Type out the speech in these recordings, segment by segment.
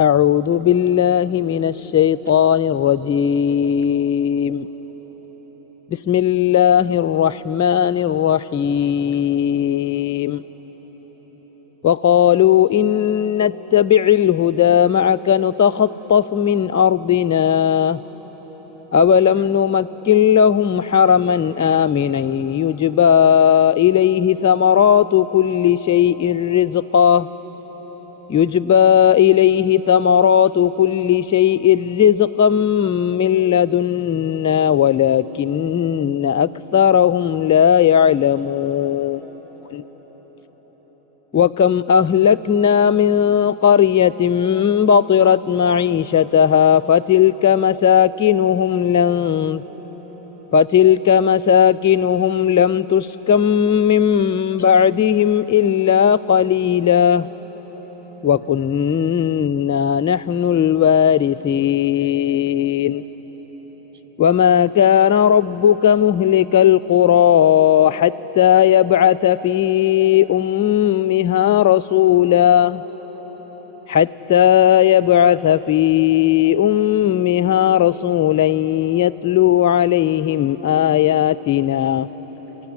أعوذ بالله من الشيطان الرجيم. بسم الله الرحمن الرحيم. وقالوا إن نتبع الهدى معك نتخطف من أرضنا. أولم نمكن لهم حرما آمنا يجبى إليه ثمرات كل شيء رزقا يجبى إليه ثمرات كل شيء رزقا من لدنا ولكن أكثرهم لا يعلمون. وكم أهلكنا من قرية بطرت معيشتها فتلك مساكنهم لن فتلك مساكنهم لم تسكن من بعدهم إلا قليلاً. وكنا نحن الوارثين. وما كان ربك مهلك القرى حتى يبعث في أمها رسولا. حتى يبعث في أمها رسولا يتلو عليهم آياتنا.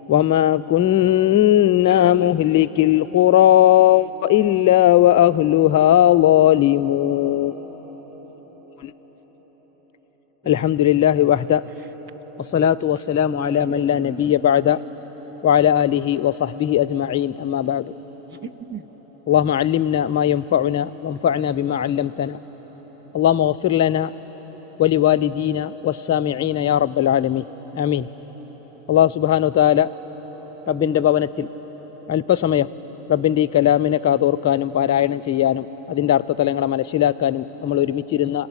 وما كنا مهلك القرى إلا وأهلها ظالمون. الحمد لله وحده والصلاة والسلام على من لا نبي بعد وعلى آله وصحبه أجمعين أما بعد. اللهم علمنا ما ينفعنا وانفعنا بما علمتنا. اللهم اغفر لنا ولوالدينا والسامعين يا رب العالمين. آمين. അള്ളാഹു സുബാനു താല റബ്ബിന്റെ ഭവനത്തിൽ അല്പസമയം റബ്ബിന്റെ ഈ കലാമിനെ കാതോർക്കാനും പാരായണം ചെയ്യാനും അതിന്റെ അർത്ഥതലങ്ങളെ മനസ്സിലാക്കാനും നമ്മൾ ഒരുമിച്ചിരുന്ന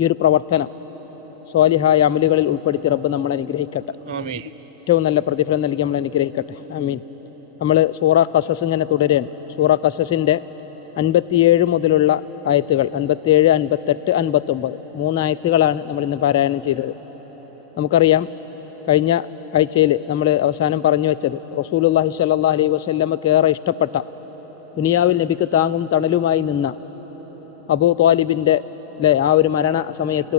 ഈ ഒരു പ്രവർത്തനം സ്വാലിഹായ അമലുകളിൽ ഉൾപ്പെടുത്തി റബ്ബ് നമ്മളെ അനുഗ്രഹിക്കട്ടെ. ഏറ്റവും നല്ല പ്രതിഫലം നൽകി നമ്മൾ അനുഗ്രഹിക്കട്ടെ. ആമീൻ. നമ്മൾ സൂറ കസസ് ഇങ്ങനെ തുടരുകയാണ്. സൂറ കസസിന്റെ അൻപത്തിയേഴ് മുതലുള്ള ആയത്തുകൾ അൻപത്തിയേഴ് അൻപത്തെട്ട് അൻപത്തൊമ്പത് മൂന്ന് ആയത്തുകളാണ് നമ്മളിന്ന് പാരായണം ചെയ്തത്. നമുക്കറിയാം കഴിഞ്ഞ ആഴ്ചയിൽ നമ്മൾ അവസാനം പറഞ്ഞു വെച്ചത്. റസൂലുല്ലാഹി സല്ലാ അലൈഹി വസ്ല്ലമ്മക്ക് ഏറെ ഇഷ്ടപ്പെട്ട ദുനിയാവിൽ നബിക്ക് താങ്ങും തണലുമായി നിന്ന അബൂ ത്വാലിബിന്റെ ആ ഒരു മരണ സമയത്ത്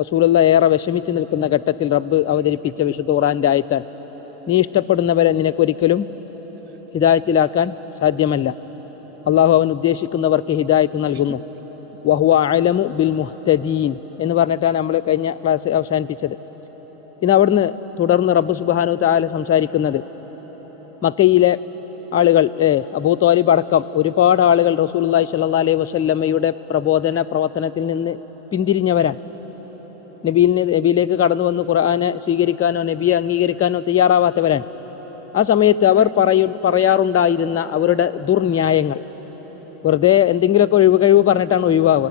റസൂലുള്ള ഏറെ വിഷമിച്ച് നിൽക്കുന്ന ഘട്ടത്തിൽ റബ്ബ് അവതരിപ്പിച്ച വിശുദ്ധ ഖുറാന്റെ ആയത്താൻ നീ ഇഷ്ടപ്പെടുന്നവരെ നിനക്കൊരിക്കലും ഹിദായത്തിലാക്കാൻ സാധ്യമല്ല. അള്ളാഹു അവൻ ഉദ്ദേശിക്കുന്നവർക്ക് ഹിദായത്ത് നൽകുന്നു. വഹുവ അലമു ബിൽ മുഹ്തദീൻ എന്ന് പറഞ്ഞിട്ടാണ് നമ്മൾ കഴിഞ്ഞ ക്ലാസ് അവസാനിപ്പിച്ചത്. ഇന്ന് അവിടുന്ന് തുടർന്ന് റബ്ബ് സുബാനു താല സംസാരിക്കുന്നത്. മക്കയിലെ ആളുകൾ അബൂ താലിബ് അടക്കം ഒരുപാട് ആളുകൾ റസൂല്ലായി സ്വല്ലല്ലാഹി അലൈഹി വസല്ലമ്മയുടെ പ്രബോധന പ്രവർത്തനത്തിൽ നിന്ന് പിന്തിരിഞ്ഞവരാണ്. നബിയിൽ നബിയിലേക്ക് കടന്നു വന്ന് ഖുർആനെ സ്വീകരിക്കാനോ നബിയെ അംഗീകരിക്കാനോ തയ്യാറാവാത്തവരാണ്. ആ സമയത്ത് അവർ പറയു പറയാറുണ്ടായിരുന്ന അവരുടെ ദുർന്യായങ്ങൾ. വെറുതെ എന്തെങ്കിലുമൊക്കെ ഒഴിവ് കഴിവ് പറഞ്ഞിട്ടാണ് ഒഴിവാവുക.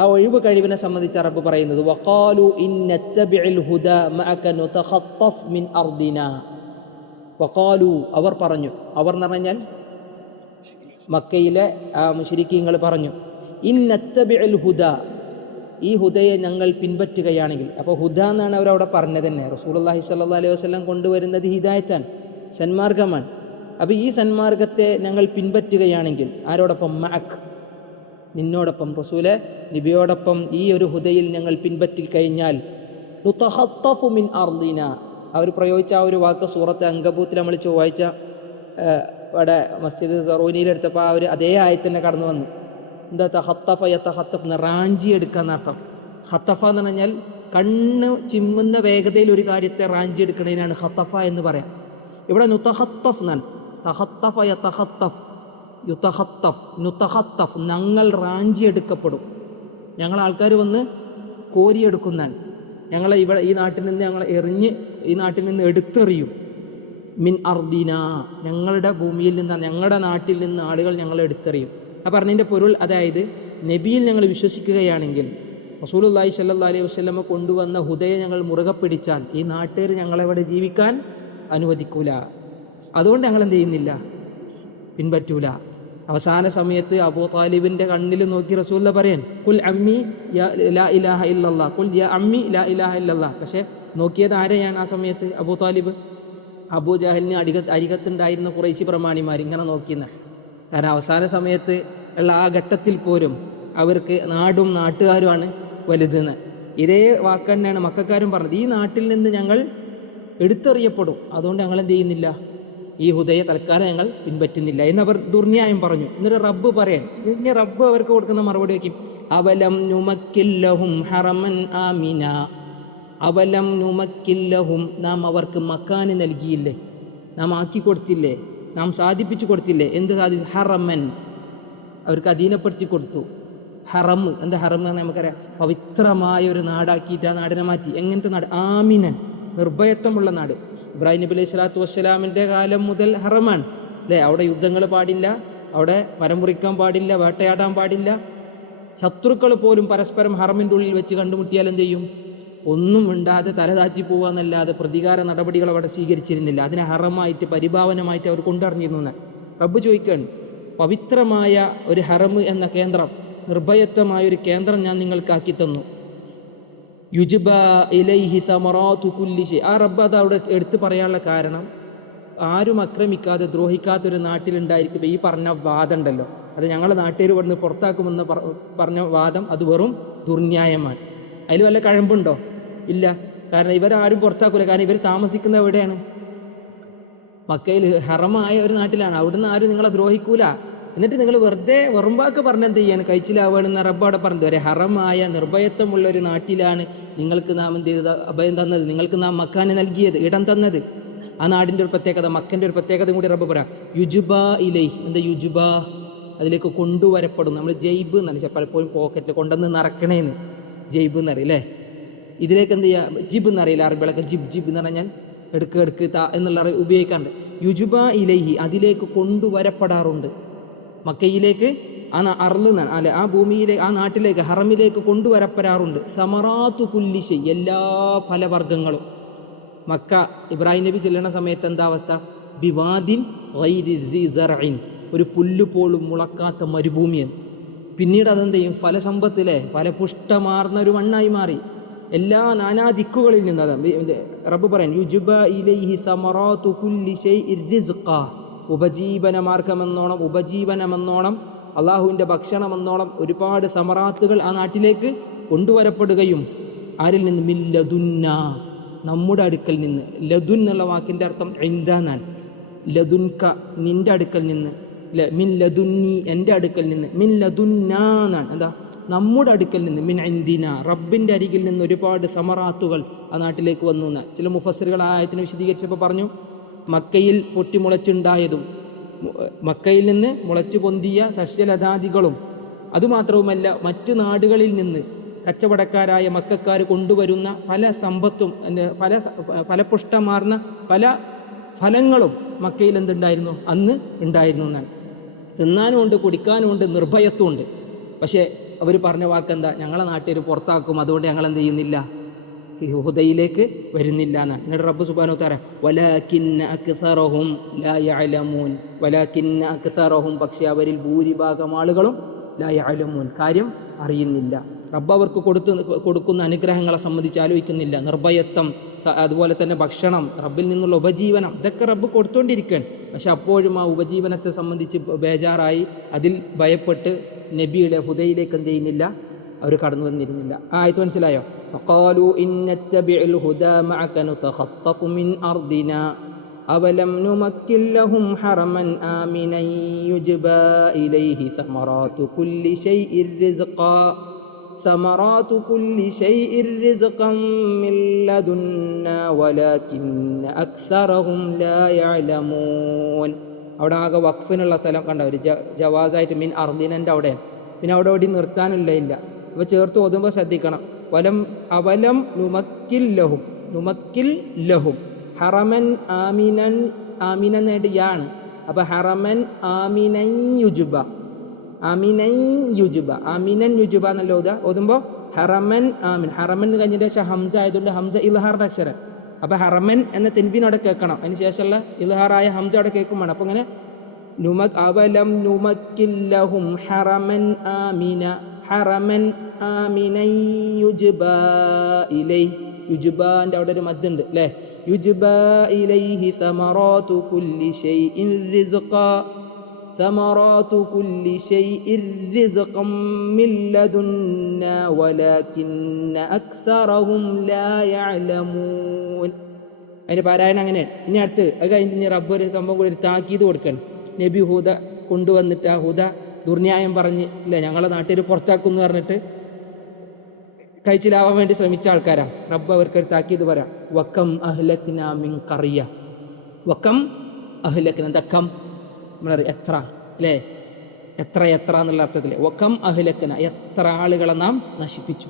ആ ഒഴിവ് കഴിവിനെ സംബന്ധിച്ച് അറബ് പറയുന്നത്. വക്കാലു വക്കാലു മിൻ വഖാലു അവർ പറഞ്ഞു. അവർ എന്ന് പറഞ്ഞാൽ മക്കയിലെ ആ മുശ്രിക്കീങ്ങൾ പറഞ്ഞു. ഇന്നത്തബിഉൽ ഹുദ ഈ ഹുദയെ ഞങ്ങൾ പിൻപറ്റുകയാണെങ്കിൽ. അപ്പോൾ ഹുദ എന്നാണ് അവരവിടെ പറഞ്ഞത് തന്നെ. റസൂലുള്ളാഹി സ്വല്ലല്ലാഹി അലൈഹി വസ്ലം കൊണ്ടുവരുന്നത് ഹിദായത്താണ് സന്മാർഗമാണ് അപ്പോൾ ഈ സന്മാർഗത്തെ ഞങ്ങൾ പിൻപറ്റുകയാണെങ്കിൽ ആരോടൊപ്പം മഅക് നിന്നോടൊപ്പം റസൂലെ നബിയോടൊപ്പം ഈ ഒരു ഹുദയിൽ ഞങ്ങൾ പിൻപറ്റി കഴിഞ്ഞാൽ മിൻ അർദീന. അവർ പ്രയോഗിച്ച ആ ഒരു വാക്ക് സൂറത്ത് അങ്കബൂത്തിൽ നമ്മൾ ചൊവ്വാഴ്ച ഇവിടെ മസ്ജിദ് സറോനിയിലെടുത്തപ്പോൾ ആ ഒരു അതേ ആയത്തന്നെ കടന്നു വന്നു. എന്താ തഹത്തഫ യത്തഹത്തഫ് എന്ന് റാഞ്ചി എടുക്കുക എന്നർത്ഥം ഹത്തഫ എന്ന് പറഞ്ഞാൽ കണ്ണ് ചിമ്മുന്ന വേഗതയിൽ ഒരു കാര്യത്തെ റാഞ്ചി എടുക്കുന്നതിനാണ് ഹത്തഫ എന്ന് പറയാം. ഇവിടെ നുത്തഹത്തഫ് എന്നാണ്. തഹത്തഫ യത്തഹത്തഫ് യുത്തഹത്തഫ് നുത്തഹത്തഫ് ഞങ്ങൾ റാഞ്ചിയെടുക്കപ്പെടും ഞങ്ങൾ ആൾക്കാർ വന്ന് കോരിയെടുക്കുന്നതാണ് ഞങ്ങളെ ഇവിടെ ഈ നാട്ടിൽ നിന്ന് ഞങ്ങൾ എറിഞ്ഞ് ഈ നാട്ടിൽ നിന്ന് എടുത്തെറിയും. മിൻ അർദിന ഞങ്ങളുടെ ഭൂമിയിൽ നിന്നാണ് ഞങ്ങളുടെ നാട്ടിൽ നിന്ന് ആളുകൾ ഞങ്ങളെ എടുത്തെറിയും. ആ പറഞ്ഞതിന്റെ പൊരുൾ അതായത് നബിയിൽ ഞങ്ങൾ വിശ്വസിക്കുകയാണെങ്കിൽ റസൂലുല്ലാഹി സല്ലാ അലൈഹി വസ്ലമ കൊണ്ടുവന്ന ഹുദയെ ഞങ്ങൾ മുറുകെ പിടിച്ചാൽ ഈ നാട്ടുകാർ ഞങ്ങളെവിടെ ജീവിക്കാൻ അനുവദിക്കൂല. അതുകൊണ്ട് ഞങ്ങൾ എന്ത് ചെയ്യുന്നില്ല? പിൻപറ്റൂല. അവസാന സമയത്ത് അബൂ താലിബിന്റെ കണ്ണിൽ നോക്കി റസൂല്ല പറയാൻ കുൽ അമ്മി ലാ ഇലാഹ ഇല്ലല്ലാ കുൽ യാ അമ്മി ലാ ഇലാഹ ഇല്ലല്ലാ. പക്ഷേ നോക്കിയത് ആരെയാണ് ആ സമയത്ത് അബൂ താലിബ്? അബൂ ജാഹലിന് അടിക അരികത്തുണ്ടായിരുന്ന കുറേശ്ശി പ്രമാണിമാർ ഇങ്ങനെ നോക്കിയെന്ന്. കാരണം അവസാന സമയത്ത് ഉള്ള ആ ഘട്ടത്തിൽ പോലും അവർക്ക് നാടും നാട്ടുകാരുമാണ് വലുതെന്ന്. ഇതേ വാക്ക് തന്നെയാണ് മക്കാരും പറഞ്ഞത്. ഈ നാട്ടിൽ നിന്ന് ഞങ്ങൾ എടുത്തെറിയപ്പെടും. അതുകൊണ്ട് ഞങ്ങൾ എന്ത് ചെയ്യുന്നില്ല? ഈ ഹുദയെ തൽക്കാലം ഞങ്ങൾ പിൻപറ്റുന്നില്ല. എന്നവർ ദുർന്യായം പറഞ്ഞു. എന്നിട്ട് റബ്ബ് പറയാൻ. ഇനി റബ്ബ് അവർക്ക് കൊടുക്കുന്ന മറുപടി വയ്ക്കും അവലം നുമക്കില്ലഹും ഹറമൻ ആമിന. അവലം നുമക്കില്ലഹും നാം അവർക്ക് മക്കാന് നൽകിയില്ലേ? നാം ആക്കി കൊടുത്തില്ലേ? നാം സാധിപ്പിച്ചു കൊടുത്തില്ലേ? എന്ത് സാധി? ഹറമൻ. അവർക്ക് അധീനപ്പെടുത്തി കൊടുത്തു. ഹറം. എന്താ ഹറം എന്ന് നമുക്കറിയാം. പവിത്രമായ ഒരു നാടാക്കിയിട്ട് ആ നാടിനെ മാറ്റി. എങ്ങനത്തെ നാട്? ആമിനൻ. നിർഭയത്വമുള്ള നാട്. ഇബ്രാഹിം നബി അലൈഹി സ്വലാത്തു വസ്സലാമിന്റെ കാലം മുതൽ ഹറമാണ്. അല്ലേ? അവിടെ യുദ്ധങ്ങൾ പാടില്ല. അവിടെ മരം പാടില്ല വേട്ടയാടാൻ പാടില്ല. ശത്രുക്കൾ പോലും പരസ്പരം ഹറമിന്റെ ഉള്ളിൽ വെച്ച് കണ്ടുമുട്ടിയാൽ എന്ത് ചെയ്യും? ഒന്നും മിണ്ടാതെ തലതാറ്റി പോവാന്നല്ലാതെ പ്രതികാര നടപടികൾ അവിടെ സ്വീകരിച്ചിരുന്നില്ല. അതിനെ ഹറമായിട്ട് പരിഭാവനമായിട്ട് അവർ കൊണ്ടറിഞ്ഞിരുന്നു റബ്ബ് ചോദിക്കുകയാണ് പവിത്രമായ ഒരു ഹറമ് എന്ന കേന്ദ്രം നിർഭയത്വമായ ഒരു കേന്ദ്രം ഞാൻ നിങ്ങൾക്കാക്കി തന്നു. യുജുബ ഇലൈഹി സമറാത്തു കുല്ലിശി ആ റബ്ബ് അത് അവിടെ എടുത്തു പറയാനുള്ള കാരണം ആരും അക്രമിക്കാതെ ദ്രോഹിക്കാത്തൊരു നാട്ടിലുണ്ടായിരിക്കും. ഈ പറഞ്ഞ വാദമുണ്ടല്ലോ അത് ഞങ്ങളെ നാട്ടുകാർ ഇവിടുന്ന് പുറത്താക്കുമെന്ന് പറഞ്ഞ വാദം അത് വെറും ദുർന്യായമാണ്. അതിൽ വല്ല കഴമ്പുണ്ടോ? ഇല്ല. കാരണം ഇവരാരും പുറത്താക്കൂല. കാരണം ഇവർ താമസിക്കുന്നത് എവിടെയാണ്? മക്കയിൽ ഹറമായ ഒരു നാട്ടിലാണ്. അവിടുന്ന് ആരും നിങ്ങളെ ദ്രോഹിക്കൂല. എന്നിട്ട് നിങ്ങൾ വെറുതെ വെറുമ്പാക്ക് പറഞ്ഞ എന്ത് ചെയ്യാണ്? കഴിച്ചിലാവുകയാണെന്ന് റബ്ബോടെ പറഞ്ഞത് ഒരു ഹറമായ നിർഭയത്വമുള്ള ഒരു നാട്ടിലാണ് നിങ്ങൾക്ക് നാം എന്ത് ചെയ്തത്? അഭയം തന്നത്. നിങ്ങൾക്ക് നാം മക്കാന് നൽകിയത്. ഇടം തന്നത്. ആ നാടിന്റെ ഒരു പ്രത്യേകത മക്കന്റെ ഒരു പ്രത്യേകത കൂടി റബ്ബ് പറയാം. യുജുബ ഇലൈ എന്താ യുജുബ? അതിലേക്ക് കൊണ്ടുവരപ്പെടും നമ്മൾ ജൈബ് എന്നാണ്. പലപ്പോഴും പോക്കറ്റിൽ കൊണ്ടുവന്ന് നിറക്കണേന്ന് ജൈബ് എന്നറിയില്ല ഇതിലേക്ക് എന്ത് ചെയ്യുക ജിബ് എന്നറിയില്ല അറബികളൊക്കെ? ജിബ് ജിബ് എന്ന് പറഞ്ഞാൽ എടുക്ക് എടുക്ക് ത എന്നുള്ള ഉപയോഗിക്കാറുണ്ട്. യുജുബ ഇലൈഹി. അതിലേക്ക് കൊണ്ടുവരപ്പെടാറുണ്ട്. മക്കയിലേക്ക് ആ അർൾ അല്ലെ ആ ഭൂമിയിലേക്ക് ആ നാട്ടിലേക്ക് ഹറമിലേക്ക് കൊണ്ടുവരപ്പെടാറുണ്ട്. സമറാത്തു കുല്ലിശ് എല്ലാ ഫലവർഗങ്ങളും. മക്ക ഇബ്രാഹിം നബി ചെല്ലുന്ന സമയത്ത് എന്താ അവസ്ഥ? ബിവാദിൻ ഒരു പുല്ല് പോലും മുളക്കാത്ത മരുഭൂമിയൻ. പിന്നീട് അതെന്ത് ചെയ്യും ഫലസമ്പത്തിലെ ഫലപുഷ്ടമാർന്ന ഒരു മണ്ണായി മാറി. എല്ലാ നാനാ ദിക്കുകളിൽ നിന്ന് അത് റബ്ബ് പറയാൻ യുജുബ ഇലൈഹി സമറാത്തു കുല്ലി ശൈഇൻ റിസ്ഖ. ഉപജീവന മാർഗമെന്നോണം ഉപജീവനമെന്നോണം അള്ളാഹുവിന്റെ ഭക്ഷണമെന്നോണം ഒരുപാട് സമറാത്തുകൾ ആ നാട്ടിലേക്ക് കൊണ്ടുവരപ്പെടുകയും ആരിൽ നിന്ന് മിൻ ലദുന്ന നമ്മുടെ അടുക്കൽ നിന്ന്. ലദുൻ എന്നുള്ള വാക്കിന്റെ അർത്ഥം എന്താണ്? ലദുൻക നിന്റെ അടുക്കൽ നിന്ന്. മിൻ ലദുന്നി എന്റെ അടുക്കൽ നിന്ന്. മിൻ ലദുന്നാന്നാണ് എന്താ? നമ്മുടെ അടുക്കൽ നിന്ന്. മിൻ ഇന്ദിന റബ്ബിന്റെ അരികിൽ നിന്ന് ഒരുപാട് സമറാത്തുകൾ ആ നാട്ടിലേക്ക് വന്നു എന്ന് ചില മുഫസറുകൾ ആയത്തിനെ വിശദീകരിച്ചപ്പോൾ പറഞ്ഞു മക്കയിൽ പൊട്ടിമുളച്ചുണ്ടായതും മക്കയിൽ നിന്ന് മുളച്ചു പൊന്തിയ സസ്യലതാദികളും അതുമാത്രവുമല്ല മറ്റു നാടുകളിൽ നിന്ന് കച്ചവടക്കാരായ മക്കാർ കൊണ്ടുവരുന്ന പല സമ്പത്തും ഫല ഫലപുഷ്ടമാർന്ന പല ഫലങ്ങളും മക്കയിൽ എന്തുണ്ടായിരുന്നു? അന്ന് ഉണ്ടായിരുന്നു എന്നാണ്. തിന്നാനുമുണ്ട് കുടിക്കാനുമുണ്ട് നിർഭയത്വമുണ്ട്. പക്ഷേ അവർ പറഞ്ഞ വാക്കെന്താ? ഞങ്ങളെ നാട്ടിൽ പുറത്താക്കും അതുകൊണ്ട് ഞങ്ങൾ എന്ത് ചെയ്യുന്നില്ല? ഹുദയിലേക്ക് വരുന്നില്ല എന്നാണ് എന്നിട്ട് റബ്ബ് സുബാനു തര വലാക്കിന്ന അക്സറഹും ലാ യഅലമൂൻ. വലാക്കിന്ന അക്സറഹും പക്ഷേ അവരിൽ ഭൂരിഭാഗം ആളുകളും ലാ യഅലമൂൻ. കാര്യം അറിയുന്നില്ല. റബ്ബ് അവർക്ക് കൊടുത്ത് കൊടുക്കുന്ന അനുഗ്രഹങ്ങളെ സംബന്ധിച്ച് ആലോചിക്കുന്നില്ല. നിർഭയത്വം അതുപോലെ തന്നെ ഭക്ഷണം റബ്ബിൽ നിന്നുള്ള ഉപജീവനം ഇതൊക്കെ റബ്ബ് കൊടുത്തുകൊണ്ടിരിക്കുകയാണ് പക്ഷെ അപ്പോഴും ആ ഉപജീവനത്തെ സംബന്ധിച്ച് ബേജാറായി അതിൽ ഭയപ്പെട്ട് നബിയുടെ ഹുദയിലേക്ക് എന്ത് ചെയ്യുന്നില്ല അവർ കടന്നു വന്നിരുന്നില്ല ആ ആയത്ത് മനസ്സിലായോ وقالوا إن نتبع الهدى معك نتخطف من أرضنا أولم نمكن لهم حرما آمنا يجبى إليه ثمرات كل شيء رزقا ثمرات كل شيء رزقا من لدنا ولكن أكثرهم لا يعلمون അവിടെ ആകെ വഖഫിനുള്ള സ്ഥലം കണ്ട ഒരു ജ ജവാസായിട്ട് മീൻ അർദിനൻ്റെ അവിടെ പിന്നെ അവിടെ എവിടെ നിർത്താനില്ല ഇല്ല അപ്പോൾ ചേർത്ത് ഓതുമ്പോൾ ശ്രദ്ധിക്കണം. വലം അവലം നുമക്കിൽ ലഹും നുമക്കിൽ ലഹും. ഹറമൻ ആമിനൻ ആമിനൻ നേടിയാണ് അപ്പോൾ ഹറമൻ ആമിനൻ യുജുബ അമിനൻ യുജുബ അമിനൻ യുജുബ എന്നല്ല ഓതുക? ഓതുമ്പോൾ ഹറമൻ ആമിൻ. ഹറമൻ എന്ന് കഴിഞ്ഞിട്ട് ശേഷം ഹംസ ആയതുകൊണ്ട് ഹംസ ഇൽഹാറിന്റെ അക്ഷരം. അപ്പൊ ഹറമൻ എന്ന തെൻവിനോടെ കേൾക്കണം. അതിന് ശേഷമുള്ള ഇൽഹാറായ ഹംസ അവിടെ കേൾക്കും വേണം അപ്പൊ ഇങ്ങനെ നുമക് അവലം നുമക്കില്ലഹും ഹറമൻ ആമിന ഹറമൻ ആമിനൻ യുജുബ ഇലൈ യുജുബാന്റെ അവിടെ ഒരു മദ്ദുണ്ട് അല്ലേ യുജുബ ഇലൈഹി സമറാത്തു കുല്ലി ഷൈഇൻ റിസ്ഖാ ثمرات كل شيء رزقا من لدنا ولكن أكثرهم لا يعلمون അതിൻ്റെ പാരായണം അങ്ങനെയാണ് ഇനി അടുത്ത് അത് കഴിഞ്ഞ് ഇനി റബ്ബ് ഒരു സംഭവം കൂടി ഒരു താക്കീത് കൊടുക്കണം നബി ഹൂദ കൊണ്ടുവന്നിട്ട് ആ ഹൂദ ദുർന്യായം പറഞ്ഞ് ഇല്ല ഞങ്ങളെ നാട്ടിൽ പുറത്താക്കും എന്ന് പറഞ്ഞിട്ട് കഴിച്ചിലാവാൻ വേണ്ടി ശ്രമിച്ച ആൾക്കാരാ. റബ്ബ് അവർക്ക് ഒരു താക്കീത് പറയാം. വക്കം അഹ്ലക്ന മിൻ കറിയ വക്കം അഹ്ലക്ന ദക്കം നമ്മളറിയാം എത്ര അല്ലേ? എത്ര എത്ര എന്നുള്ള അർത്ഥത്തിൽ വക്കം അഹ്ലക്ന എത്ര ആളുകളെ നാം നശിപ്പിച്ചു.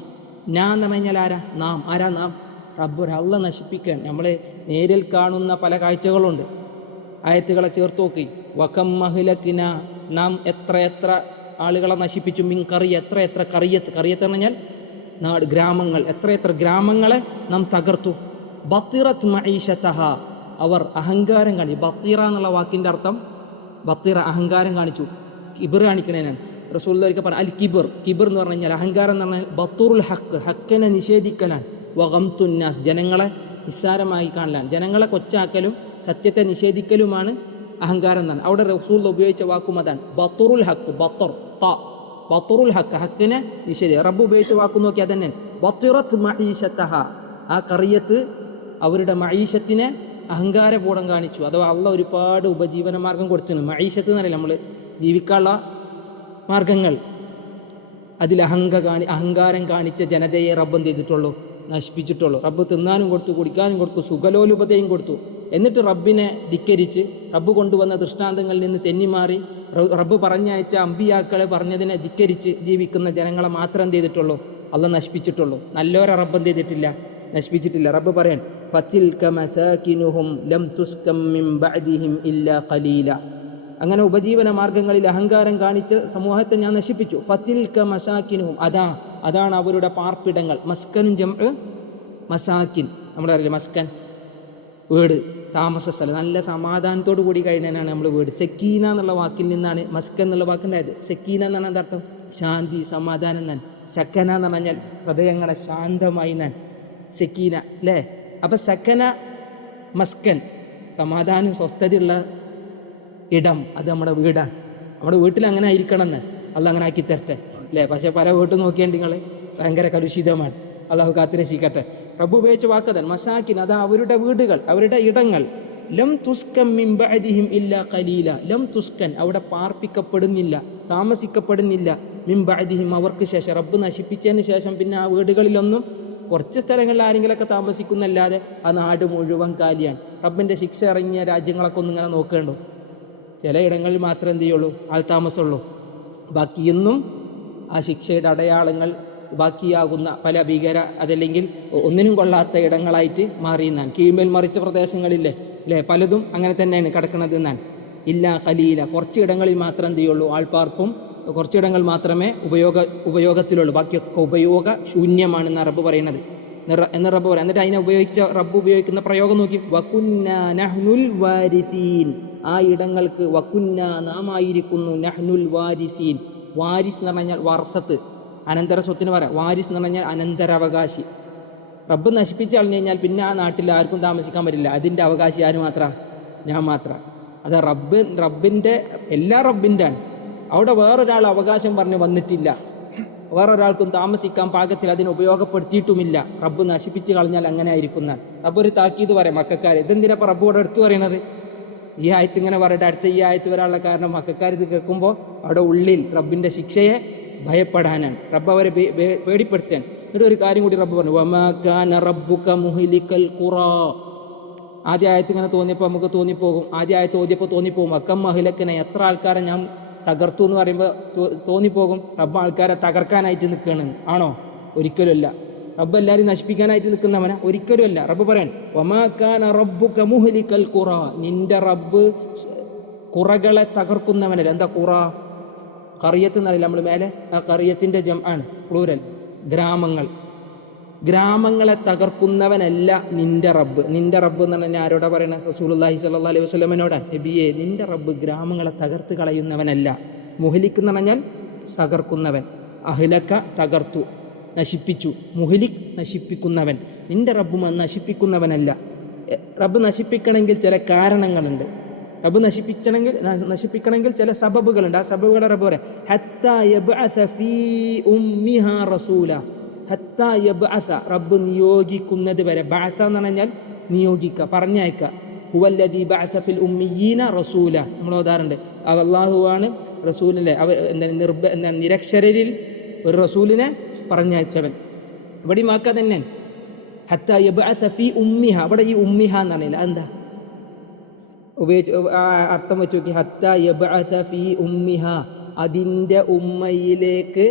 ഞാൻ എന്ന് പറഞ്ഞു കഴിഞ്ഞാൽ ആരാ? നാം. ആരാ നാം? റബ്ബ് ഒരാള നശിപ്പിക്കാൻ നമ്മൾ നേരിൽ കാണുന്ന പല കാഴ്ചകളുണ്ട്. ആയത്തുകളെ ചേർത്ത് നോക്കി. വക്കം അഹ്ലക്ന നാം എത്ര എത്ര ആളുകളെ നശിപ്പിച്ചു? മിൻ കറിയ എത്ര എത്ര കറിയത്ത് കറിയത്ത് പറഞ്ഞാൽ നാട് ഗ്രാമങ്ങൾ എത്രയെത്ര ഗ്രാമങ്ങളെ നാം തകർത്തു? ബത്തിറത്ത് മഹീഷത്തഹ അവർ അഹങ്കാരം കാണിച്ചു. ബത്തീറ എന്നുള്ള വാക്കിന്റെ അർത്ഥം ബത്തീറ അഹങ്കാരം കാണിച്ചു. കിബിർ കാണിക്കണേനാണ് റസൂൽ ഒരിക്കൽ പറഞ്ഞു അൽ കിബിർ. കിബിർ എന്ന് പറഞ്ഞു കഴിഞ്ഞാൽ അഹങ്കാരം എന്ന് പറഞ്ഞാൽ ബത്തൂറുൽ ഹക്ക് ഹക്കിനെ നിഷേധിക്കലാണ്. വകംതുന്നാസ് ജനങ്ങളെ നിസ്സാരമായി കാണലാണ്. ജനങ്ങളെ കൊച്ചാക്കലും സത്യത്തെ നിഷേധിക്കലുമാണ് അഹങ്കാരം എന്നാണ്. അവിടെ റസൂൽ ഉപയോഗിച്ച വാക്കും അതാണ്. ബത്തൂറുൽ ഹക്ക് ബത്തർ ത. ബത്തുറുൽ ഹക്ക് ഹക്കിനെ നിഷേധി റബ്ബ് ഉപയോഗിച്ച് വാക്കു നോക്കിയാൽ തന്നെ ബത്തുറത്ത് മഹീഷത്തഹ ആ കറിയത്ത് അവരുടെ മഹീഷത്തിനെ അഹങ്കാരപൂടം കാണിച്ചു. അഥവാ അള്ള ഒരുപാട് ഉപജീവന മാർഗം കൊടുത്തിരുന്നു മഹീഷത്ത് എന്നല്ല നമ്മൾ ജീവിക്കാനുള്ള മാർഗങ്ങൾ. അതിൽ അഹങ്ക കാണി അഹങ്കാരം കാണിച്ച ജനതയെ റബ്ബ് എന്ത് ചെയ്തിട്ടുള്ളൂ? നശിപ്പിച്ചിട്ടുള്ളൂ. റബ്ബ് തിന്നാനും കൊടുത്തു കുടിക്കാനും കൊടുത്തു സുഖലോലുപതയും കൊടുത്തു. എന്നിട്ട് റബ്ബിനെ ധിക്കരിച്ച് റബ്ബ് കൊണ്ടുവന്ന ദൃഷ്ടാന്തങ്ങളിൽ നിന്ന് തെന്നിമാറി റബ്ബ് പറഞ്ഞയച്ച അമ്പിയാക്കളെ പറഞ്ഞതിനെ ധിക്കരിച്ച് ജീവിക്കുന്ന ജനങ്ങളെ മാത്രം എന്ത് ചെയ്തിട്ടുള്ളൂ? അല്ല നശിപ്പിച്ചിട്ടുള്ളൂ. നല്ലവരെ റബ്ബ് എന്ത് ചെയ്തിട്ടില്ല? നശിപ്പിച്ചിട്ടില്ല. റബ്ബ് പറയാൻ ഫത്തിൽ അങ്ങനെ ഉപജീവന മാർഗങ്ങളിൽ അഹങ്കാരം കാണിച്ച് സമൂഹത്തെ ഞാൻ നശിപ്പിച്ചു. ക മസാക്കിനും അതാ അതാണ് അവരുടെ പാർപ്പിടങ്ങൾ. മസ്കനും ജം മസാക്കിൻ നമ്മളറിയില്ല മസ്കൻ? വീട് താമസ സ്ഥലം. നല്ല സമാധാനത്തോടു കൂടി കഴിഞ്ഞാണ് നമ്മൾ വീട്. സെക്കീന എന്നുള്ള വാക്കിൽ നിന്നാണ് മസ്ക എന്നുള്ള വാക്കുണ്ടായത് സെക്കീന എന്നാണ് അർത്ഥം? ശാന്തി സമാധാനം എന്നാൽ സക്കന എന്ന് പറഞ്ഞാൽ ഹൃദയങ്ങളെ ശാന്തമായി എന്നാണ്. സെക്കീന അല്ലേ? അപ്പം സക്കന മസ്കൻ സമാധാനം സ്വസ്ഥതയുള്ള ഇടം അത് നമ്മുടെ വീടാണ്. നമ്മുടെ വീട്ടിൽ അങ്ങനെ ആയിരിക്കണം എന്ന്. അല്ല അങ്ങനെ ആക്കി തരട്ടെ അല്ലേ? പക്ഷേ പല വീട്ടും നോക്കിയാൽ നിങ്ങൾ ഭയങ്കര കലുഷിതമാണ്. അള്ളാഹു കാത്തിരശിക്കട്ടെ പ്രഭു ഉപയോഗിച്ച വാക്കതൻ മസാക്കിൻ അതാ അവരുടെ വീടുകൾ അവരുടെ ഇടങ്ങൾ. ലം തുസ്കം മിൻ ബഅദിഹിം ഇല്ല കലീല ലം തുസ്കൻ അവിടെ പാർപ്പിക്കപ്പെടുന്നില്ല താമസിക്കപ്പെടുന്നില്ല. മിൻ ബഅദിഹിം അവർക്ക് ശേഷം റബ്ബ് നശിപ്പിച്ചതിന് ശേഷം പിന്നെ ആ വീടുകളിലൊന്നും കുറച്ച് സ്ഥലങ്ങളിൽ ആരെങ്കിലുമൊക്കെ താമസിക്കുന്നല്ലാതെ ആ നാട് മുഴുവൻ കാലിയാണ്. റബ്ബിന്റെ ശിക്ഷ ഇറങ്ങിയ രാജ്യങ്ങളൊക്കെ ഒന്നും ഇങ്ങനെ നോക്കേണ്ടു. ചിലയിടങ്ങളിൽ മാത്രമേ എന്ത് ചെയ്യുള്ളൂ? ആൾ താമസമുള്ളൂ. ബാക്കിയൊന്നും ആ ശിക്ഷയുടെ അടയാളങ്ങൾ ബാക്കിയാകുന്ന പല ഭീകര അതല്ലെങ്കിൽ ഒന്നിനും കൊള്ളാത്ത ഇടങ്ങളായിട്ട് മാറിയെന്നാണ് കീഴ്മേൽ മറിച്ച പ്രദേശങ്ങളില്ലേ? അല്ലേ പലതും അങ്ങനെ തന്നെയാണ് കിടക്കുന്നത് എന്നാണ്. ഇല്ല കുറച്ച് ഇടങ്ങളിൽ മാത്രം എന്ത് ചെയ്യുള്ളൂ ആൾപ്പാർപ്പും കുറച്ചിടങ്ങൾ മാത്രമേ ഉപയോഗ ഉപയോഗത്തിലുള്ളൂ. ബാക്കിയൊക്കെ ഉപയോഗ ശൂന്യമാണെന്ന് റബ്ബ് പറയുന്നത്. എന്ന റബ്ബ് പറയാം. എന്നിട്ട് അതിനെ ഉപയോഗിച്ച റബ്ബ് ഉപയോഗിക്കുന്ന പ്രയോഗം നോക്കി. വകുന്ന നഹ്നുൽ വാരിസീൻ. ആ ഇടങ്ങൾക്ക് വകുന്ന നാം ആയിരിക്കുന്നു നഹ്നുൽ വാരിഫീൻ വാരിസ് എന്ന് പറഞ്ഞാൽ വർഷത്ത് അനന്തര സ്വത്തിന് പറയാം. വാരിസ് എന്ന് പറഞ്ഞാൽ അനന്തരാവകാശി. റബ്ബ് നശിപ്പിച്ച് കളഞ്ഞു കഴിഞ്ഞാൽ പിന്നെ ആ നാട്ടിൽ ആർക്കും താമസിക്കാൻ പറ്റില്ല. അതിന്റെ അവകാശി ആര് മാത്ര? ഞാൻ മാത്രം. അത് റബ്ബ് റബ്ബിന്റെ എല്ലാ റബ്ബിന്റെ അവിടെ വേറൊരാൾ അവകാശം പറഞ്ഞ് വന്നിട്ടില്ല. വേറൊരാൾക്കും താമസിക്കാൻ പാകത്തിൽ അതിനെ ഉപയോഗപ്പെടുത്തിയിട്ടുമില്ല. റബ്ബ് നശിപ്പിച്ച് കളഞ്ഞാൽ അങ്ങനെ ആയിരിക്കുന്ന റബ്ബ് ഒരു താക്കീത് പറയാം മക്കാർ ഇതെന്തിനാ ഇപ്പം റബ്ബോട് എടുത്തു പറയണത്? ഈ ആയത്ത് ഇങ്ങനെ പറയട്ടെ. അടുത്ത ഈ ആയത്ത് വരാനുള്ള കാരണം മക്കാർ ഇത് കേൾക്കുമ്പോൾ അവിടെ ഉള്ളിൽ റബ്ബിന്റെ ശിക്ഷയെ ഭയപ്പെടാനാണ്. റബ്ബ് അവരെ പേടിപ്പെടുത്താൻ എന്നിട്ട് ഒരു കാര്യം കൂടി റബ്ബ് പറഞ്ഞു. വമാകാന റബ്ബുക മുഹിലിക്കൽ ഖുറാ. ആദ്യ ആയത്ത് ഇങ്ങനെ തോന്നിയപ്പോൾ നമുക്ക് തോന്നിപ്പോകും. ആദ്യ ആയത്ത് ഓതിയപ്പോൾ തോന്നിപ്പോകും. അക്കം മഹിലക്കിനെ എത്ര ആൾക്കാരെ ഞാൻ തകർത്തു എന്ന് പറയുമ്പോൾ തോന്നിപ്പോകും. റബ്ബ് ആൾക്കാരെ തകർക്കാനായിട്ട് നിൽക്കുകയാണ് ആണോ? ഒരിക്കലുമല്ല റബ്ബ് എല്ലാവരും നശിപ്പിക്കാനായിട്ട് നിൽക്കുന്നവന ഒരിക്കലുമല്ല റബ്ബ് പറയാൻ ഒമാക്കാന റബ്ബുക മുഹലിക്കൽ നിന്റെ റബ്ബ് കുറകളെ തകർക്കുന്നവനല്ല. എന്താ ഖുറ? കറിയത്ത് എന്നറിയില്ല. നമ്മൾ മേലെ ആ കറിയത്തിന്റെ ജം ആണ് പ്ലൂരൽ ഗ്രാമങ്ങൾ. ഗ്രാമങ്ങളെ തകർക്കുന്നവനല്ല നിന്റെ റബ്ബ്. നിന്റെ റബ്ബ് എന്ന് പറഞ്ഞാൽ ആരോടാ പറയണത് റസൂലുള്ളാഹി സ്വല്ലല്ലാഹി അലൈഹി വസല്ലമനോടാ നബിയെ നിന്റെ റബ്ബ് ഗ്രാമങ്ങളെ തകർത്ത് കളയുന്നവനല്ല. മുഹലിക്ക് എന്ന് പറഞ്ഞാൽ തകർക്കുന്നവൻ. അഹ്ലക്ക തകർത്തു നശിപ്പിച്ചു. മുഹലിക് നശിപ്പിക്കുന്നവൻ. നിന്റെ റബ്ബും നശിപ്പിക്കുന്നവനല്ല. റബ്ബ് നശിപ്പിക്കണമെങ്കിൽ ചില കാരണങ്ങളുണ്ട്. റബ്ബ് നശിപ്പിക്കണമെങ്കിൽ ന- നശിപ്പിക്കണമെങ്കിൽ ചില സബബുകളുണ്ട്. ആ സബബുകളെ റബ്ബ് പറയാം റബ്ബ് നിയോഗിക്കുന്നത് വരെ ബാസ എന്ന് പറഞ്ഞാൽ നിയോഗിക്കുക പറഞ്ഞയക്കുക ഹുവല്ലദീ ഉമ്മിയീന റസൂല. നമ്മൾ ഓതാറുണ്ട്. അള്ളാഹുവാണ് റസൂലിനെ അവർ എന്താണ് നിരക്ഷരരിൽ ഒരു റസൂലിനെ പറഞ്ഞയച്ചവൻ. ഇവിടെ മാക്ക തന്നെ ഹത്ത യബ്അസ ഫീ ഉമ്മിഹ. അവിടെ ഈ ഉമ്മിഹ എന്നറിയില്ല എന്താ ഉപയോഗിച്ച് അർത്ഥം വെച്ച് നോക്കി. ഹത്ത യബഅസ ഫീ ഉമ്മിഹ. അതിന്റെ ഉമ്മയിലേക്ക്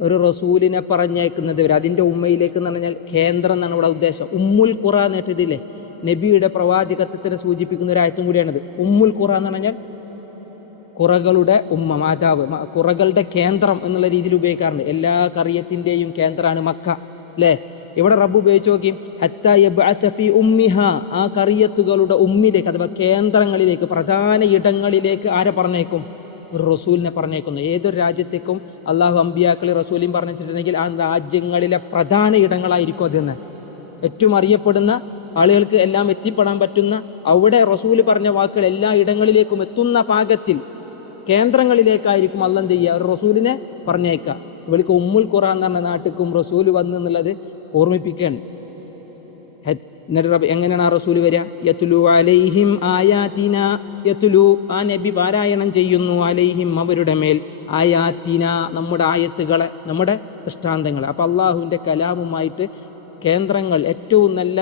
ഒരു റസൂലിനെ പറഞ്ഞയക്കുന്നത് വരെ. അതിന്റെ ഉമ്മയിലേക്ക് എന്ന് പറഞ്ഞാൽ കേന്ദ്രം എന്നാണ് ഇവിടെ ഉദ്ദേശം. ഉമ്മുൽ ഖുറ എന്നിട്ടില്ലേ നബിയുടെ പ്രവാചകത്വത്തിനെ സൂചിപ്പിക്കുന്ന ഒരു ആയത്തും കൂടിയാണിത്. ഉമ്മുൽ ഖുറ എന്ന് പറഞ്ഞാൽ കുറകളുടെ ഉമ്മ മാതാവ് കുറകളുടെ കേന്ദ്രം എന്നുള്ള രീതിയിൽ ഉപയോഗിക്കാറുണ്ട്. എല്ലാ കറിയത്തിന്റെയും കേന്ദ്രമാണ് മക്ക അല്ലേ? ഇവിടെ റബ്ബ് ഉപയോഗിച്ച് നോക്കി? ഹത്തായി ഉമ്മിഹ. ആ കറിയത്തുകളുടെ ഉമ്മിലേക്ക് അഥവാ കേന്ദ്രങ്ങളിലേക്ക് പ്രധാന ഇടങ്ങളിലേക്ക് ആരെ പറഞ്ഞേക്കും? ഒരു റസൂലിനെ പറഞ്ഞേക്കുന്നു. ഏതൊരു രാജ്യത്തേക്കും അള്ളാഹു അമ്പിയാക്കളി റസൂലിയും പറഞ്ഞിട്ടുണ്ടെങ്കിൽ ആ രാജ്യങ്ങളിലെ പ്രധാന ഇടങ്ങളായിരിക്കും അതെന്ന്. ഏറ്റവും അറിയപ്പെടുന്ന ആളുകൾക്ക് എല്ലാം എത്തിപ്പെടാൻ പറ്റുന്ന അവിടെ റസൂൽ പറഞ്ഞ വാക്കുകൾ എല്ലാ ഇടങ്ങളിലേക്കും എത്തുന്ന പാകത്തിൽ കേന്ദ്രങ്ങളിലേക്കായിരിക്കും അല്ല എന്ത് ചെയ്യുക? ഒരു റസൂലിനെ പറഞ്ഞേക്കുക. ഇവൾക്ക് ഉമ്മുൽ ഖുറാൻ എന്ന് പറഞ്ഞ നാട്ടിക്കും റസൂൽ വന്നു എന്നുള്ളത് ഓർമ്മിപ്പിക്കുകയാണ് ഹെ- എന്നിട്ട് എങ്ങനെയാണ് ആ റസൂൽ വരിക? യത്തുലു അലൈഹിം ആയാത്തിന യത്തുലു ആ നബി പാരായണം ചെയ്യുന്നു അലൈഹിം അവരുടെ മേൽ. ആയാത്തിന നമ്മുടെ ആയത്തുകളെ നമ്മുടെ ദൃഷ്ടാന്തങ്ങൾ അപ്പം അള്ളാഹുവിന്റെ കലാമുമായിട്ട് കേന്ദ്രങ്ങൾ ഏറ്റവും നല്ല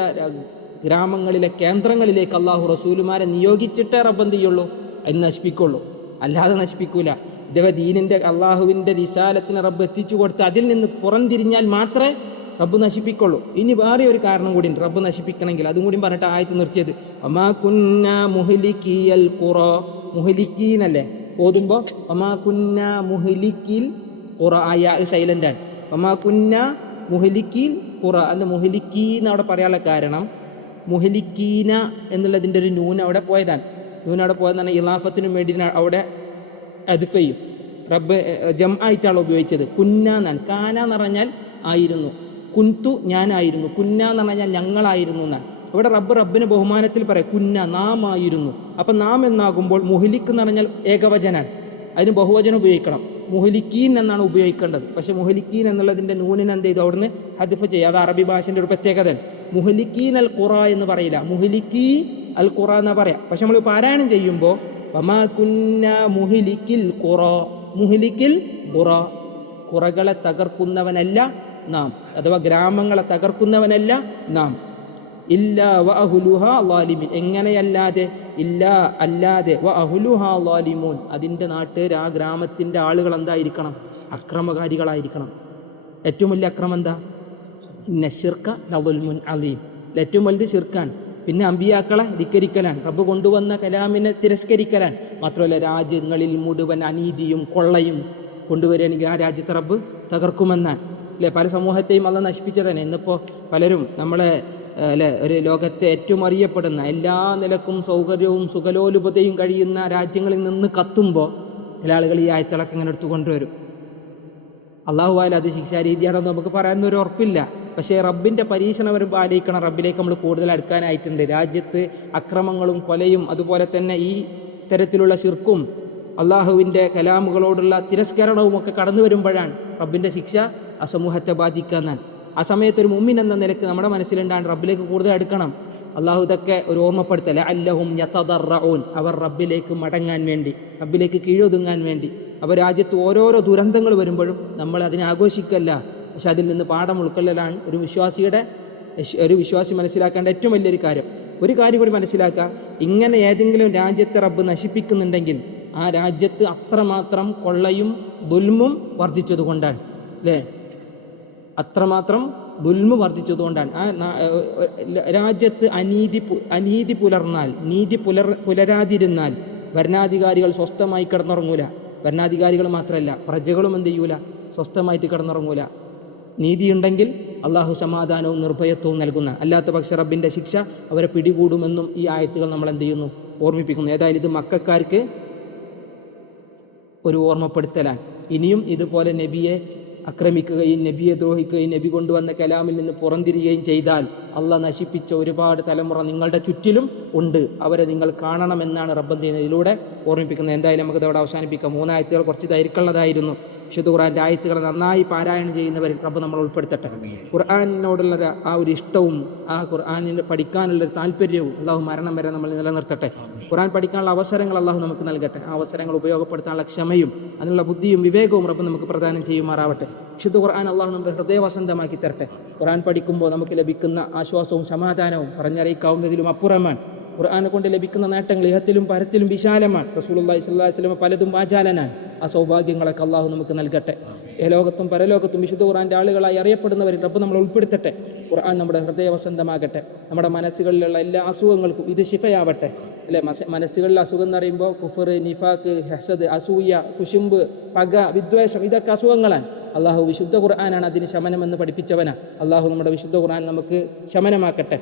ഗ്രാമങ്ങളിലെ കേന്ദ്രങ്ങളിലേക്ക് അള്ളാഹു റസൂലുമാരെ നിയോഗിച്ചിട്ടേ റബ്ബ് ചെയ്യുള്ളൂ? അത് നശിപ്പിക്കുള്ളൂ. അല്ലാതെ നശിപ്പിക്കൂല. ഇതവ ദീനിന്റെ അള്ളാഹുവിന്റെ റിസാലത്തിന് റബ്ബ് എത്തിച്ചു കൊടുത്ത് അതിൽ നിന്ന് പുറംതിരിഞ്ഞാൽ മാത്രമേ റബ്ബ് നശിപ്പിക്കുള്ളൂ. ഇനി വേറെ ഒരു കാരണം കൂടി റബ്ബ് നശിപ്പിക്കണമെങ്കിൽ. അതും കൂടി പറഞ്ഞിട്ട് ആയത്ത് നിർത്തിയത്. അമാ കുന്ന മുഹലിക്കിയൽ ഖുറ. മുഹലിക്കീന്നല്ലേ ഓതുമ്പോൾ ഒമാ കുന്ന മുഹലിക്കിൽ കുറ ആയ സൈലന്റാണ് ഒമാ കുന്ന മുഹലിക്കീൽ കുറ അല്ല മുഹലിക്കീന്ന് അവിടെ പറയാനുള്ള കാരണം മുഹലിക്കീന എന്നുള്ളതിന്റെ ഒരു നൂൻ അവിടെ പോയതാണ്. നൂൻ അവിടെ പോയതാണ് ഇലാഫത്തിനും വേണ്ടി അവിടെ അദ്ഫ് ചെയ്യും റബ്ബ് ജം ആയിട്ടാണ് ഉപയോഗിച്ചത്. കുന്ന എന്നാണ്. കാന എന്ന് പറഞ്ഞാൽ ആയിരുന്നു. കുന്തു ഞാനായിരുന്നു കുന്ന എന്ന് പറഞ്ഞാൽ ഞങ്ങളായിരുന്നു എന്നാണ്. ഇവിടെ റബ്ബ് റബ്ബിന് ബഹുമാനത്തിൽ പറയാം കുന്ന നാം ആയിരുന്നു. അപ്പം നാം എന്നാകുമ്പോൾ മുഹലിക്ക് എന്ന് പറഞ്ഞാൽ ഏകവചനാണ്. അതിന് ബഹുവചനം ഉപയോഗിക്കണം. മുഹലിക്കീൻ എന്നാണ് ഉപയോഗിക്കേണ്ടത്. പക്ഷേ മുഹലിക്കീൻ എന്നുള്ളതിന്റെ നൂനിന് എന്ത് ചെയ്തു? അവിടുന്ന് ഹദിഫ് ചെയ്യുക അത് അറബി ഭാഷന്റെ ഒരു പ്രത്യേകത മുഹലിക്കീൻ അൽ ഖുറ എന്ന് പറയില്ല. മുഹലിക്കീ അൽ ഖുറ എന്നാ പറയാം. പക്ഷെ നമ്മൾ പാരായണം ചെയ്യുമ്പോൾ മുഹലിക്കിൽ ഖുറ മുഹലിക്കിൽ ഖുറ. കുറകളെ തകർക്കുന്നവനല്ല നാം അഥവാ ഗ്രാമങ്ങളെ തകർക്കുന്നവനല്ല നാം. ഇല്ലാ വ അഹുലുഹ ലാലിമിൻ. എങ്ങനെയല്ലാതെ? ഇല്ലാ അല്ലാതെ വ അഹുലുഹ ലാലിമൂൻ. അതിന്റെ നാട്ടുകാർ ആ ഗ്രാമത്തിന്റെ ആളുകൾ എന്തായിരിക്കണം? അക്രമകാരികളായിരിക്കണം. ഏറ്റവും വലിയ അക്രമം എന്താ? നഷിർക്ക നവുൽമുൻ അലീം. ഏറ്റവും വലുത് ഷിർക്കാൻ പിന്നെ അമ്പിയാക്കളെ ധിക്കരിക്കലാണ്. റബ്ബ് കൊണ്ടുവന്ന കലാമിനെ തിരസ്കരിക്കലാൻ മാത്രമല്ല രാജ്യങ്ങളിൽ മുഴുവൻ അനീതിയും കൊള്ളയും കൊണ്ടുവരികയാണെങ്കിൽ ആ രാജ്യത്തെ റബ്ബ് തകർക്കുമെന്നാണ്. അല്ലെ? പല സമൂഹത്തെയും അല്ല നശിപ്പിച്ചതന്നെ ഇന്നിപ്പോൾ പലരും നമ്മളെ അല്ലെ ഒരു ലോകത്തെ ഏറ്റവും അറിയപ്പെടുന്ന എല്ലാ നിലക്കും സൗകര്യവും സുഖലോലുപതയും കഴിയുന്ന രാജ്യങ്ങളിൽ നിന്ന് കത്തുമ്പോൾ ചില ആളുകൾ ഈ ആയത്തിളക്കം ഇങ്ങനെ എടുത്തു കൊണ്ടുവരും. അള്ളാഹു ആയാലും അത് ശിക്ഷാരീതിയാണെന്ന് നമുക്ക് പറയാൻ ഒരു ഉറപ്പില്ല. പക്ഷേ റബ്ബിന്റെ പരീക്ഷണം വരുമ്പോൾ ആലോചിക്കണം. റബ്ബിലേക്ക് നമ്മൾ കൂടുതൽ അടുക്കാനായിട്ടുണ്ട്. രാജ്യത്ത് അക്രമങ്ങളും കൊലയും അതുപോലെ തന്നെ ഈ തരത്തിലുള്ള ശിർക്കും അള്ളാഹുവിന്റെ കലാമുകളോടുള്ള തിരസ്കരണവും ഒക്കെ കടന്നു വരുമ്പോഴാണ് റബ്ബിന്റെ ശിക്ഷ ആ സമൂഹത്തെ ബാധിക്കാന്നാണ് ആ സമയത്ത് ഒരു മുമ്മിൻ എന്ന നിലയ്ക്ക് നമ്മുടെ മനസ്സിലുണ്ടാണ് റബ്ബിലേക്ക് കൂടുതൽ അടുക്കണം. അള്ളാഹു ഇതൊക്കെ ഒരു ഓർമ്മപ്പെടുത്തല അല്ലഹും യത്തദറഊൻ അവർ റബ്ബിലേക്ക് മടങ്ങാൻ വേണ്ടി റബ്ബിലേക്ക് കീഴൊതുങ്ങാൻ വേണ്ടി. അപ്പോൾ രാജ്യത്ത് ഓരോരോ ദുരന്തങ്ങൾ വരുമ്പോഴും നമ്മൾ അതിനെ ആഘോഷിക്കല്ല. പക്ഷെ അതിൽ നിന്ന് പാഠം ഉൾക്കൊള്ളലാണ് ഒരു വിശ്വാസിയുടെ ഒരു വിശ്വാസി മനസ്സിലാക്കേണ്ട ഏറ്റവും വലിയൊരു കാര്യം. ഒരു കാര്യം കൂടി മനസ്സിലാക്കുക. ഇങ്ങനെ ഏതെങ്കിലും രാജ്യത്തെ റബ്ബ് നശിപ്പിക്കുന്നുണ്ടെങ്കിൽ ആ രാജ്യത്ത് അത്രമാത്രം കൊള്ളയും ദുൽമും വർദ്ധിച്ചതുകൊണ്ടാണ് അല്ലേ? അത്രമാത്രം ദുൽമ വർദ്ധിച്ചതുകൊണ്ടാണ്. ആ രാജ്യത്ത് അനീതി അനീതി പുലർന്നാൽ നീതി പുലർ പുലരാതിരുന്നാൽ ഭരണാധികാരികൾ സ്വസ്ഥമായി കിടന്നുറങ്ങൂല. ഭരണാധികാരികൾ മാത്രമല്ല പ്രജകളും എന്ത് ചെയ്യൂല? സ്വസ്ഥമായിട്ട് കിടന്നുറങ്ങൂല. നീതിയുണ്ടെങ്കിൽ അള്ളാഹു സമാധാനവും നിർഭയത്വവും നൽകുന്ന അല്ലാത്ത പക്ഷ റബ്ബിന്റെ ശിക്ഷ അവരെ പിടികൂടുമെന്നും ഈ ആയത്തുകൾ നമ്മൾ എന്ത് ചെയ്യുന്നു? ഓർമ്മിപ്പിക്കുന്നു. ഏതായാലും ഇത് മക്കാർക്ക് ഒരു ഓർമ്മപ്പെടുത്തലാണ്. ഇനിയും ഇതുപോലെ നബിയെ ആക്രമിക്കുകയും നബിയെ ദ്രോഹിക്കുകയും നബി കൊണ്ടുവന്ന കലാമിൽ നിന്ന് പുറംതിരിയുകയും ചെയ്താൽ അള്ള നശിപ്പിച്ച ഒരുപാട് തലമുറ നിങ്ങളുടെ ചുറ്റിലും ഉണ്ട്. അവരെ നിങ്ങൾ കാണണമെന്നാണ് റബ്ബന്ത് ഇതിലൂടെ ഓർമ്മിപ്പിക്കുന്നത്. എന്തായാലും നമുക്ക് ഇതോടെ അവസാനിപ്പിക്കാം. മൂന്നായത്തുകൾ കുറച്ച് ദൈർഘ്യമുള്ളതായിരുന്നു. വിശുദ്ധ ഖുർആന്റെ ആയത്തുകൾ നന്നായി പാരായണം ചെയ്യുന്നവരിൽ റബ്ബ് നമ്മൾ ഉൾപ്പെടുത്തട്ടെ. ഖുർആാനിനോടുള്ള ആ ഒരു ഇഷ്ടവും ആ ഖുർആാനിന്റെ പഠിക്കാനുള്ള ഒരു താല്പര്യവും അള്ളാഹു മരണം വരെ നമ്മൾ നിലനിർത്തട്ടെ. ഖുർആൻ പഠിക്കാനുള്ള അവസരങ്ങൾ അള്ളാഹു നമുക്ക് നൽകട്ടെ. ആ അവസരങ്ങൾ ഉപയോഗപ്പെടുത്താനുള്ള ക്ഷമയും അതിനുള്ള ബുദ്ധിയും വിവേകവും റബ്ബ് നമുക്ക് പ്രദാനം ചെയ്യുമാറാവട്ടെ. വിശുദ്ധ ഖുർആൻ അള്ളാഹു നമുക്ക് ഹൃദയവസന്തമാക്കി തരട്ടെ. ഖുർആൻ പഠിക്കുമ്പോൾ നമുക്ക് ലഭിക്കുന്ന ആശ്വാസവും സമാധാനവും പറഞ്ഞറിയിക്കാവുന്നതിലും അപ്പുറമാണ്. ഖുർആനെ കൊണ്ട് ലഭിക്കുന്ന നേട്ടങ്ങൾ ഇഹത്തിലും പരത്തിലും വിശാലമാണ്. റസൂലുള്ളാഹി സ്വല്ലല്ലാഹി അലൈഹി വസല്ലം പലതും വാചാലനാണ്. ആ സൗഭാഗ്യങ്ങളൊക്കെ അള്ളാഹു നമുക്ക് നൽകട്ടെ. ലോകത്തും പരലോകത്തും വിശുദ്ധ ഖുർആന്റെ ആളുകളായി അറിയപ്പെടുന്നവരിൽ റബ്ബ് നമ്മൾ ഉൾപ്പെടുത്തട്ടെ. ഖുർആൻ നമ്മുടെ ഹൃദയവസന്തമാകട്ടെ. നമ്മുടെ മനസ്സുകളിലുള്ള എല്ലാ അസുഖങ്ങൾക്കും ഇത് ശിഫയാവട്ടെ. അല്ലെ? മനസ്സുകളിലെ അസുഖം എന്ന് പറയുമ്പോൾ കുഫർ നിഫാക്ക് ഹസദ് അസൂയ കുശുമ്പ് പക വിദ്വേഷം ഇതൊക്കെ അസുഖങ്ങളാണ്. അള്ളാഹു വിശുദ്ധ ഖുർആനാണ് അതിന് ശമനമെന്ന് പഠിപ്പിച്ചവനാണ്. അള്ളാഹു നമ്മുടെ വിശുദ്ധ ഖുർആൻ നമുക്ക് ശമനമാക്കട്ടെ.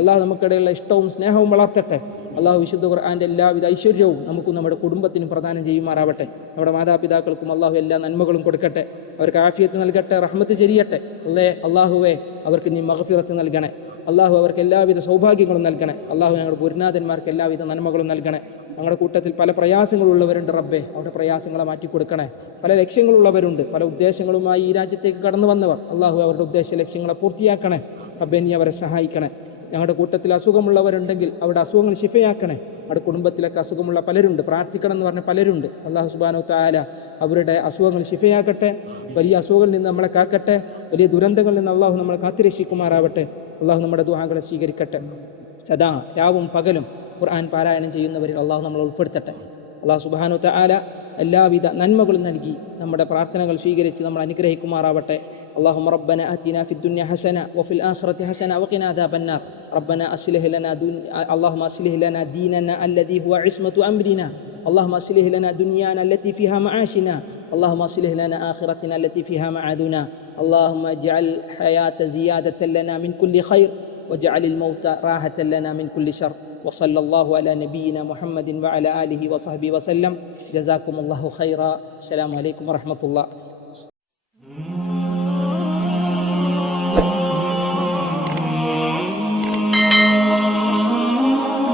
അള്ളാഹു നമുക്കിടയിലുള്ള ഇഷ്ടവും സ്നേഹവും വളർത്തട്ടെ. അള്ളാഹു വിശുദ്ധ ഖുർആാന്റെ എല്ലാവിധ ഐശ്വര്യവും നമുക്കും നമ്മുടെ കുടുംബത്തിനും പ്രദാനം ചെയ്യുമാറാവട്ടെ. നമ്മുടെ മാതാപിതാക്കൾക്കും അള്ളാഹു എല്ലാ നന്മകളും കൊടുക്കട്ടെ. അവർക്ക് ആഫിയത്ത് നൽകട്ടെ റഹ്മത്ത് ചെരിയട്ടെ. അല്ലേ? അള്ളാഹുവേ അവർക്ക് നീ മഹഫിറത്ത് നൽകണേ. അള്ളാഹു അവർക്ക് എല്ലാവിധ സൗഭാഗ്യങ്ങളും നൽകണേ. അള്ളാഹു ഞങ്ങളുടെ ഗുരുനാഥന്മാർക്ക് എല്ലാവിധ നന്മകളും നൽകണേ. ഞങ്ങളുടെ കൂട്ടത്തിൽ പല പ്രയാസങ്ങളുള്ളവരുണ്ട് റബ്ബേ. അവരുടെ പ്രയാസങ്ങളെ മാറ്റി കൊടുക്കണേ. പല ലക്ഷ്യങ്ങളുള്ളവരുണ്ട്. പല ഉദ്ദേശങ്ങളുമായി ഈ രാജ്യത്തേക്ക് കടന്നു വന്നവർ അള്ളാഹു അവരുടെ ഉദ്ദേശ ലക്ഷ്യങ്ങളെ പൂർത്തിയാക്കണേ. റബ്ബെ നീ അവരെ സഹായിക്കണേ. ഞങ്ങളുടെ കൂട്ടത്തിൽ അസുഖമുള്ളവരുണ്ടെങ്കിൽ അവിടെ അസുഖങ്ങൾ ശിഫയാക്കണേ. അവിടെ കുടുംബത്തിലൊക്കെ അസുഖമുള്ള പലരുണ്ട്. പ്രാർത്ഥിക്കണം എന്ന് പറഞ്ഞ പലരുണ്ട്. അള്ളാഹു സുബാനു താല അവരുടെ അസുഖങ്ങൾ ശിഫയാക്കട്ടെ. വലിയ അസുഖങ്ങളിൽ നിന്ന് നമ്മളെ കാക്കട്ടെ. വലിയ ദുരന്തങ്ങളിൽ നിന്ന് അള്ളാഹു നമ്മളെ കാത്തിരക്ഷിക്കുമാറാവട്ടെ. അള്ളാഹു നമ്മുടെ ദുആകളെ സ്വീകരിക്കട്ടെ. സദാ രാവും പകലും ഖുർആൻ പാരായണം ചെയ്യുന്നവരിൽ അള്ളാഹു നമ്മളെ ഉൾപ്പെടുത്തട്ടെ. അള്ളാഹു സുബാനു താല എല്ലാവിധ നന്മകളും നൽകി നമ്മുടെ പ്രാർത്ഥനകൾ സ്വീകരിച്ച് നമ്മൾ അനുഗ്രഹിക്കുമാറാവട്ടെ اللهم ربنا آتنا في الدنيا حسنة وفي الآخرة حسنة وقنا عذاب النار ربنا أصلح لنا دن... اللهم أصلح لنا ديننا الذي هو عصمة أمرنا اللهم أصلح لنا دنيانا التي فيها معاشنا اللهم أصلح لنا آخرتنا التي فيها معادنا اللهم اجعل الحياة زيادة لنا من كل خير واجعل الموت راحة لنا من كل شر وصلى الله على نبينا محمد وعلى آله وصحبه وسلم. جزاكم الله خيرا. السلام عليكم ورحمة الله.